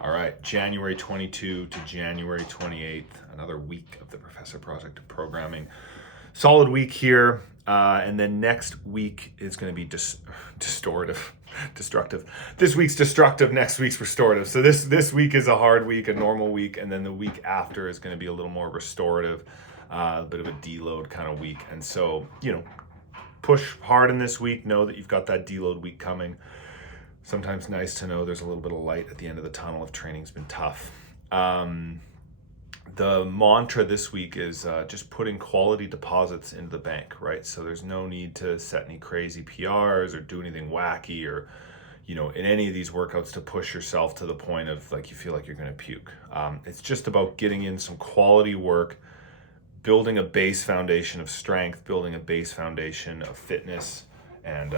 All right, January 22 to January 28th, another week of the Professor Project of Programming. Solid week here. And then next week is going to be destructive. This week's destructive, next week's restorative. So this week is a hard week, a normal week, and then the week after is going to be a little more restorative, a bit of a deload kind of week. And so, push hard in this week. Know that you've got that deload week coming. Sometimes nice to know there's a little bit of light at the end of the tunnel if training's been tough. The mantra this week is just putting quality deposits into the bank, right? So there's no need to set any crazy PRs or do anything wacky or, in any of these workouts to push yourself to the point of like you feel like you're going to puke. It's just about getting in some quality work, building a base foundation of strength, building a base foundation of fitness, and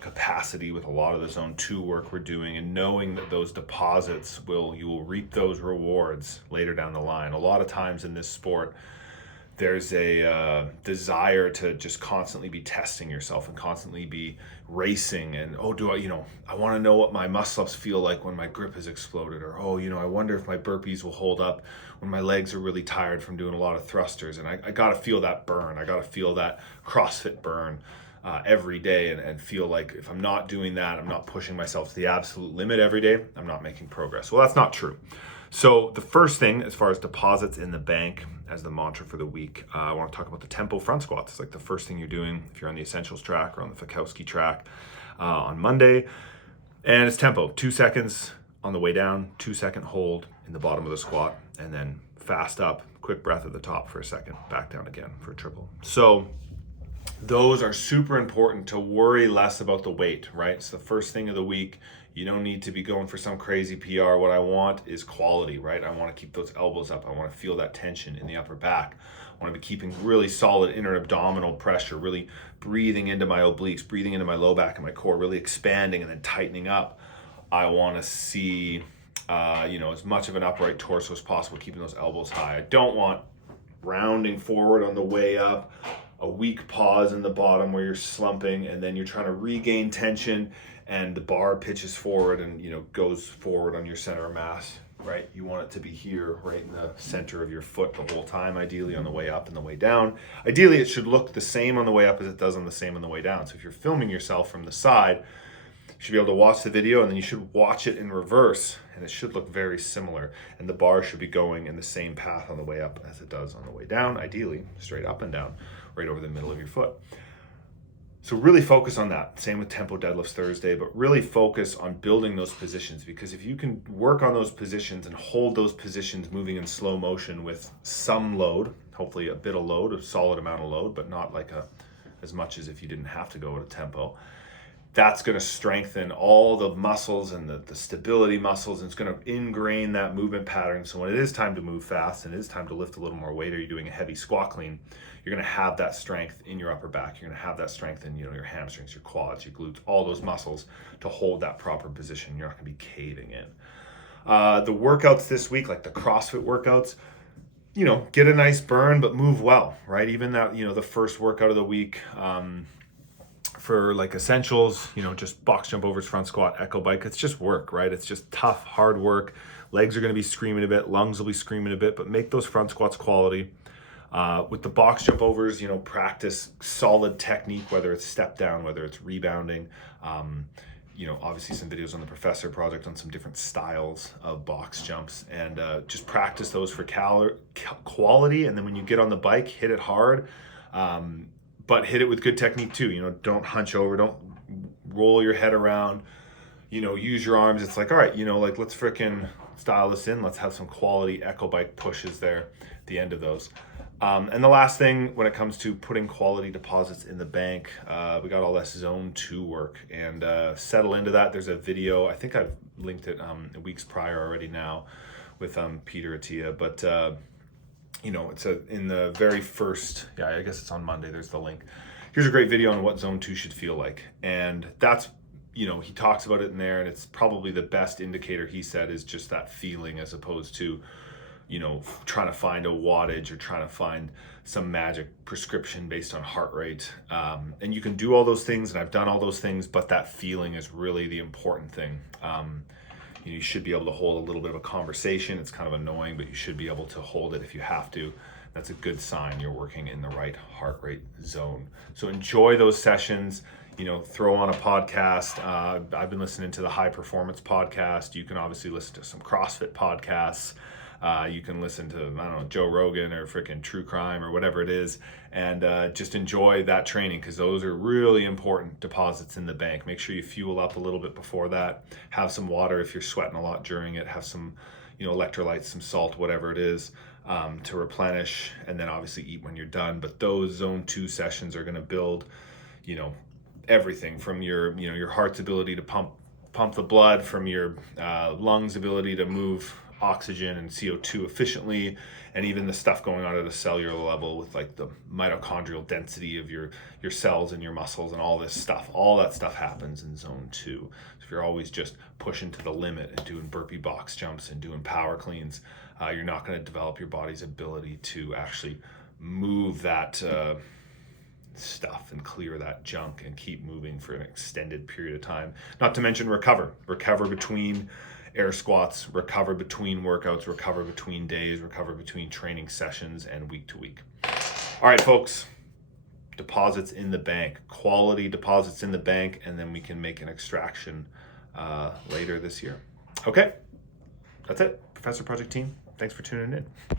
capacity with a lot of the zone 2 work we're doing, and knowing that those deposits you will reap those rewards later down the line. A lot of times in this sport there's a desire to just constantly be testing yourself and constantly be racing and I want to know what my muscle ups feel like when my grip has exploded, or I wonder if my burpees will hold up when my legs are really tired from doing a lot of thrusters, and I got to feel that burn. I got to feel that CrossFit burn every day and feel like if I'm not doing that, I'm not pushing myself to the absolute limit every day, I'm not making progress. Well, that's not true. So the first thing, as far as deposits in the bank as the mantra for the week, I want to talk about the tempo front squats. It's like the first thing you're doing if you're on the Essentials track or on the Fikowski track on Monday. And it's tempo, 2 seconds on the way down, 2-second hold in the bottom of the squat, and then fast up, quick breath at the top for a second, back down again for a triple. So those are super important to worry less about the weight, right? It's the first thing of the week. You don't need to be going for some crazy PR. What I want is quality, right? I want to keep those elbows up. I want to feel that tension in the upper back. I want to be keeping really solid inner abdominal pressure, really breathing into my obliques, breathing into my low back and my core, really expanding and then tightening up. I want to see, as much of an upright torso as possible, keeping those elbows high. I don't want rounding forward on the way up, a weak pause in the bottom where you're slumping and then you're trying to regain tension and the bar pitches forward and goes forward on your center of mass, right? You want it to be here, right in the center of your foot the whole time, ideally on the way up and the way down. Ideally, it should look the same on the way up as it does on the same on the way down. So if you're filming yourself from the side, you should be able to watch the video and then you should watch it in reverse and it should look very similar. And the bar should be going in the same path on the way up as it does on the way down, ideally straight up and down, right over the middle of your foot. So really focus on that. Same with tempo deadlifts Thursday, but really focus on building those positions, because if you can work on those positions and hold those positions moving in slow motion with some load, hopefully a bit of load, a solid amount of load, but not like as much as if you didn't have to go at a tempo, that's going to strengthen all the muscles and the stability muscles, and it's going to ingrain that movement pattern. So when it is time to move fast and it is time to lift a little more weight, or you're doing a heavy squat clean, you're going to have that strength in your upper back. You're going to have that strength in your hamstrings, your quads, your glutes, all those muscles to hold that proper position. You're not going to be caving in. The workouts this week, like the CrossFit workouts, get a nice burn, but move well, right? Even that, the first workout of the week, for like Essentials, just box jump overs, front squat, echo bike, it's just work, right? It's just tough, hard work. Legs are going to be screaming a bit, lungs will be screaming a bit, but make those front squats quality. With the box jump overs, practice solid technique, whether it's step down, whether it's rebounding. Obviously some videos on the Professor Project on some different styles of box jumps, and just practice those for quality. And then when you get on the bike, hit it hard. But hit it with good technique too. Don't hunch over, don't roll your head around, use your arms. It's like, all right, let's freaking style this in. Let's have some quality echo bike pushes there at the end of those. And the last thing when it comes to putting quality deposits in the bank, we got all this zone 2 work, and settle into that. There's a video, I think I've linked it weeks prior already now with Peter Attia, but it's in the very first, I guess it's on Monday, there's the link. Here's a great video on what zone 2 should feel like. And that's, he talks about it in there, and it's probably the best indicator, he said, is just that feeling, as opposed to, trying to find a wattage or trying to find some magic prescription based on heart rate. And you can do all those things, and I've done all those things, but that feeling is really the important thing. You should be able to hold a little bit of a conversation. It's kind of annoying, but you should be able to hold it if you have to. That's a good sign you're working in the right heart rate zone. So enjoy those sessions. Throw on a podcast. I've been listening to the High Performance podcast. You can obviously listen to some CrossFit podcasts. You can listen to, I don't know, Joe Rogan or freaking True Crime or whatever it is, and just enjoy that training, because those are really important deposits in the bank. Make sure you fuel up a little bit before that. Have some water if you're sweating a lot during it. Have some, electrolytes, some salt, whatever it is, to replenish, and then obviously eat when you're done. But those zone 2 sessions are going to build, everything from your, your heart's ability to pump the blood, from your lungs' ability to move oxygen and CO2 efficiently, and even the stuff going on at a cellular level with like the mitochondrial density of your cells and your muscles and all this stuff. All that stuff happens in zone 2. So if you're always just pushing to the limit and doing burpee box jumps and doing power cleans, you're not going to develop your body's ability to actually move that stuff and clear that junk and keep moving for an extended period of time. Not to mention recover between air squats, recover between workouts, recover between days, recover between training sessions and week to week. All right, folks, deposits in the bank, quality deposits in the bank, and then we can make an extraction later this year. Okay, that's it. Professor Project Team, thanks for tuning in.